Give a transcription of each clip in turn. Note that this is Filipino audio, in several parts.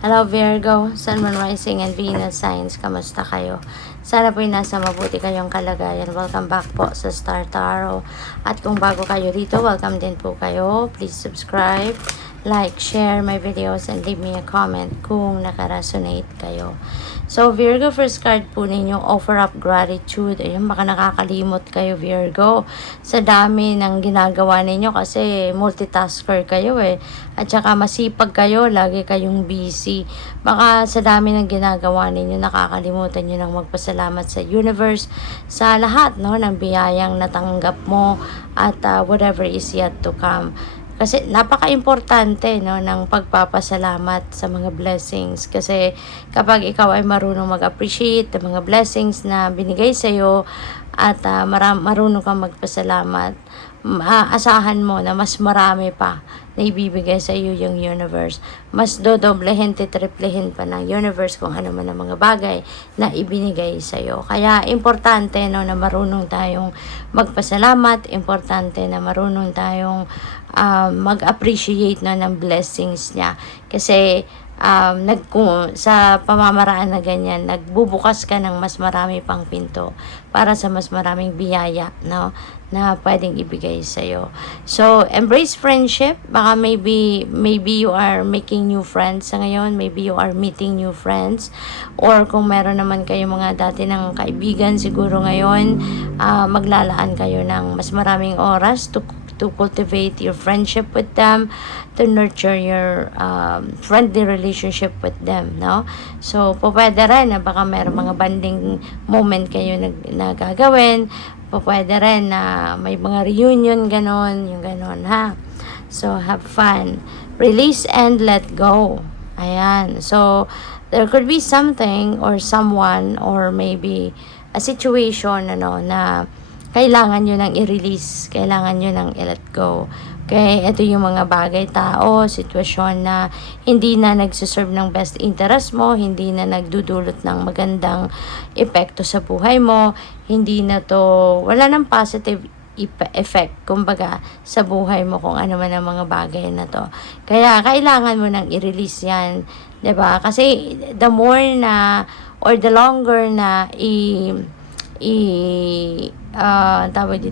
Hello Virgo, Sun, Moon, Rising, and Venus signs. Kamusta kayo? Sana po'y nasa mabuti kayong kalagayan. Welcome back po sa Star Tarot. At kung bago kayo dito, welcome din po kayo. Please subscribe, like, share my videos, and leave me a comment kung nakaresonate kayo. So Virgo, first card po ninyo, offer up gratitude. Ayun, baka nakakalimot kayo Virgo sa dami ng ginagawa ninyo kasi multitasker kayo at saka masipag kayo, lagi kayong busy. Baka sa dami ng ginagawa ninyo, nakakalimutan nyo ng magpasalamat sa universe, sa lahat ng biyayang natanggap mo at whatever is yet to come. Kasi napaka-importante ng pagpapasalamat sa mga blessings. Kasi kapag ikaw ay marunong mag-appreciate ng mga blessings na binigay sa'yo at marunong kang magpasalamat, asahan mo na mas marami pa na ibibigay sa iyo yung universe. Mas dodoblehin, titriplehin pa ng universe kung ano man ang mga bagay na ibinigay sa iyo. Kaya importante na marunong tayong magpasalamat, importante na marunong tayong mag-appreciate ng blessings niya. Kasi sa pamamaraan na ganyan, nagbubukas ka ng mas marami pang pinto para sa mas maraming biyaya na pwedeng ibigay sa'yo. So, embrace friendship. Baka maybe you are making new friends sa ngayon. Maybe you are meeting new friends. Or kung meron naman kayo mga dati ng kaibigan, siguro ngayon, maglalaan kayo ng mas maraming oras to cultivate your friendship with them, to nurture your friendly relationship with them, So, pwede rin na baka meron mga bonding moment kayo na gagawin. Pwede rin na may mga reunion, yung ganon, ha? So, have fun. Release and let go. Ayan. So, there could be something or someone or maybe a situation, na kailangan nyo nang i-release, kailangan nyo nang i-let go. Okay, ito yung mga bagay, tao, sitwasyon na hindi na nagsiserve ng best interest mo, hindi na nagdudulot ng magandang epekto sa buhay mo, wala nang positive effect, kumbaga, sa buhay mo kung ano man ang mga bagay na to. Kaya, kailangan mo nang i-release yan, 'di ba? Kasi, the more na, or the longer na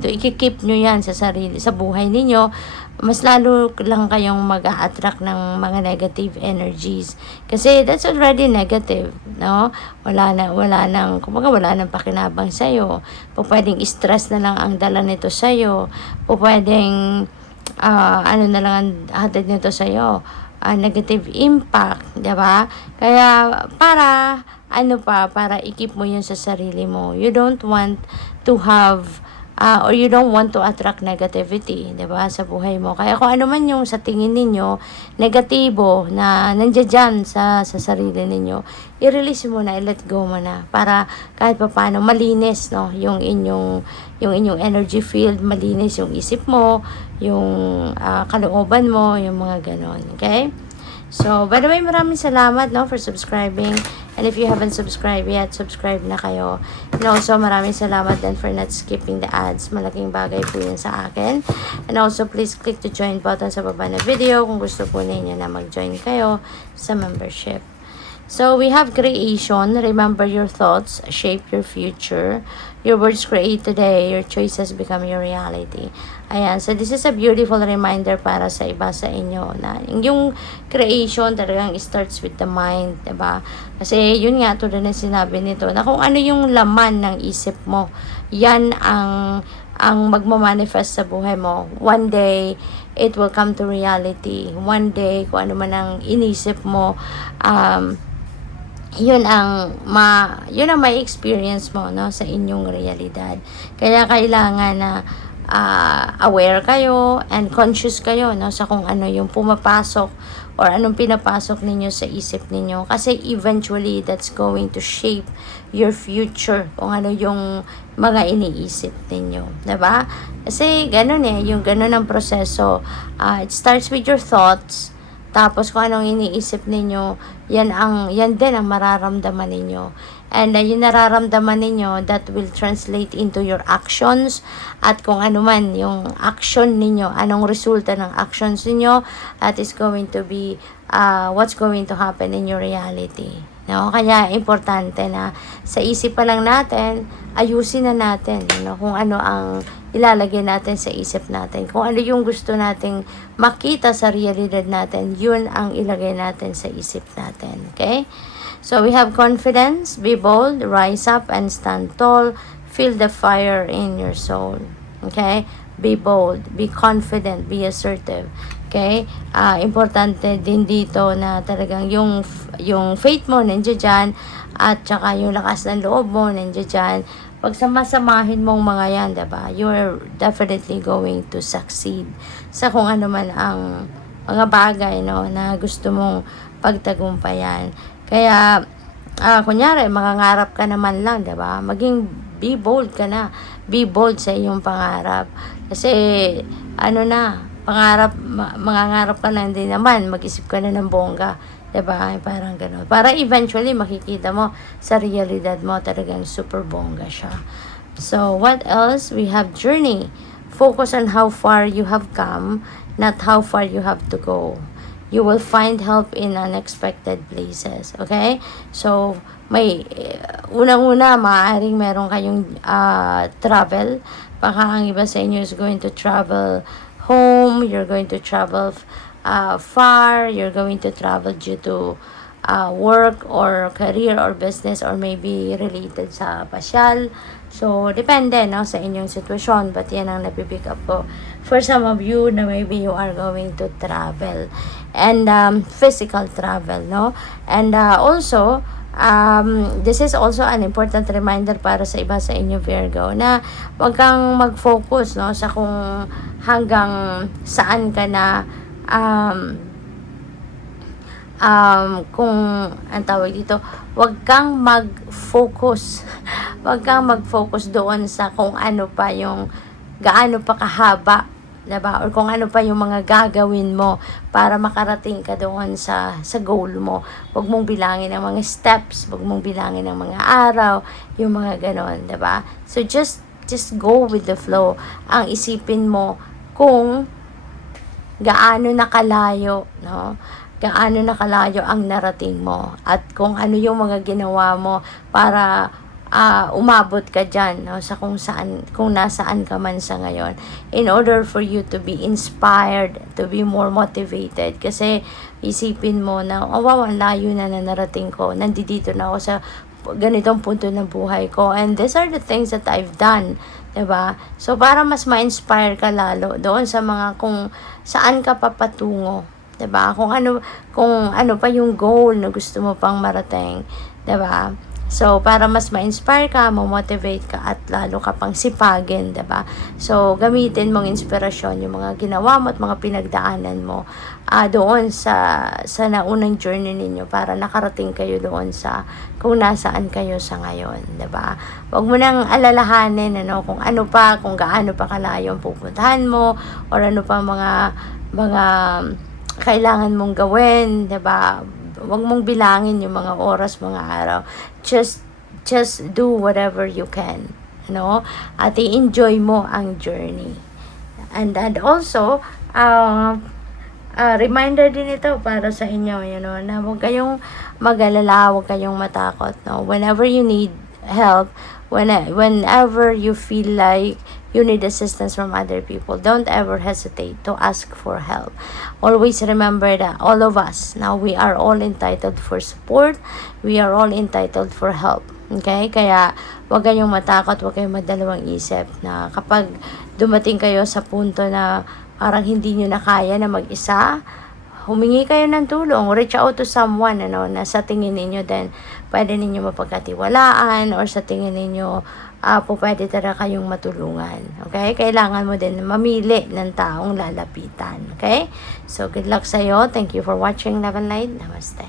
ikikip nyo yan sa sarili, sa buhay ninyo, mas lalo lang kayong mag-a-attract ng mga negative energies. Kasi that's already negative, Wala nang pakinabang sa'yo. Pwedeng stress na lang ang dala nito sa'yo. Pwedeng, na lang ang hatid nito sa'yo. Negative impact, diba? Kaya, para i-keep mo yun sa sarili mo. You don't want to have or you don't want to attract negativity, 'di ba, sa buhay mo. Kaya kung ano man yung sa tingin ninyo negatibo na nandiyan sa sarili ninyo, i-release mo na, i-let go mo na para kahit papaano malinis, yung inyong energy field, malinis yung isip mo, yung kalooban mo, yung mga ganon. Okay? So, by the way, maraming salamat for subscribing. And if you haven't subscribed yet, subscribe na kayo. And also, maraming salamat din for not skipping the ads. Malaking bagay po yun sa akin. And also, please click the join button sa baba na video kung gusto po ninyo na mag-join kayo sa membership. So, we have creation. Remember your thoughts, shape your future. Your words create today. Your choices become your reality. Ayan. So, this is a beautiful reminder para sa iba sa inyo na yung creation talagang starts with the mind, diba? Kasi, yun nga, tulad na sinabi nito, na kung ano yung laman ng isip mo, yan ang magmamanifest sa buhay mo. One day, it will come to reality. One day, kung ano man ang inisip mo, yun ang may experience mo sa inyong realidad. Kaya kailangan na aware kayo and conscious kayo sa kung ano yung pumapasok or anong pinapasok ninyo sa isip ninyo, kasi eventually that's going to shape your future kung ano yung mga iniisip ninyo, 'di ba? Kasi ganun yung ganun ang proseso. It starts with your thoughts. Tapos kung anong iniisip ninyo, yan din ang mararamdaman ninyo. And yung nararamdaman ninyo, that will translate into your actions. At kung ano man yung action ninyo, anong resulta ng actions ninyo, that is going to be what's going to happen in your reality. No? Kaya importante na sa isip pa lang natin, ayusin na natin kung ano ang ilalagay natin sa isip natin. Kung ano yung gusto nating makita sa realidad natin, yun ang ilagay natin sa isip natin. Okay? So, we have confidence, be bold, rise up and stand tall, feel the fire in your soul. Okay? Be bold, be confident, be assertive. Okay? Importante din dito na talagang yung faith mo nandiyan dyan, at saka yung lakas ng loob mo nandiyan dyan. Pag samasamahin mong mga yan, diba, you're definitely going to succeed sa kung ano man ang mga bagay na gusto mong pagtagumpayan. Kaya, kunyari, mangangarap ka naman lang, diba? Be bold ka na. Be bold sa iyong pangarap. Kasi, mangangarap ka lang din naman, mag-isip ka na ng bongga. Diba? Parang gano'n. Para eventually, makikita mo sa realidad mo, talagang super bongga siya. So, what else? We have journey. Focus on how far you have come, not how far you have to go. You will find help in unexpected places. Okay? So, unang-una, maaaring meron kayong travel. Baka ang iba sa inyo is going to travel home, you're going to travel far, you're going to travel due to work or career or business or maybe related sa pasyal. So, depende sa inyong sitwasyon, but yan ang napipick up ko. For some of you na maybe you are going to travel and physical travel, no? And also, this is also an important reminder para sa iba sa inyo Virgo na wag kang mag-focus sa kung hanggang saan ka na kung ang tawag dito, wag kang mag-focus doon sa kung ano pa yung gaano pa kahaba, diba? Or kung ano pa yung mga gagawin mo para makarating ka doon sa goal mo. Wag mong bilangin ang mga steps, wag mong bilangin ang mga araw, yung mga ganon, diba? So just go with the flow. Ang isipin mo kung gaano nakalayo, no? Gaano nakalayo ang narating mo at kung ano yung mga ginawa mo para umabot ka dyan, no? Sa kung nasaan ka man sa ngayon, in order for you to be inspired, to be more motivated. Kasi isipin mo na, wow, ang layo na narating ko, nandito na ako sa ganitong punto ng buhay ko, and these are the things that I've done, diba? So para mas ma-inspire ka lalo doon sa mga kung saan ka papatungo, diba? Kung ano pa yung goal na gusto mo pang marating, diba? So, para mas ma-inspire ka, ma-motivate ka, at lalo ka pang sipagin, diba? So, gamitin mong inspirasyon yung mga ginawa mo at mga pinagdaanan mo doon sa naunang journey ninyo para nakarating kayo doon sa kung nasaan kayo sa ngayon, diba? Huwag mo nang alalahanin kung gaano pa kalayo ang pupuntahan mo or ano pa mga kailangan mong gawin, diba? Huwag mong bilangin yung mga oras, mga araw. Just do whatever you can, at i-enjoy mo ang journey. And also, reminder din ito para sa inyo, na huwag kayong mag-alala, huwag kayong matakot, Whenever you need help, whenever you feel like you need assistance from other people, don't ever hesitate to ask for help. Always remember that all of us, now we are all entitled for support, we are all entitled for help. Okay? Kaya huwag kayong matakot, huwag kayong madalawang isip na kapag dumating kayo sa punto na parang hindi nyo na kaya na mag-isa, humingi kayo ng tulong, reach out to someone na sa tingin ninyo then pwede ninyo mapagkatiwalaan, or sa tingin ninyo pwede talaga kayong matulungan. Okay? Kailangan mo din mamili ng taong lalapitan. Okay? So, good luck sa'yo. Thank you for watching. Love and light. Namaste.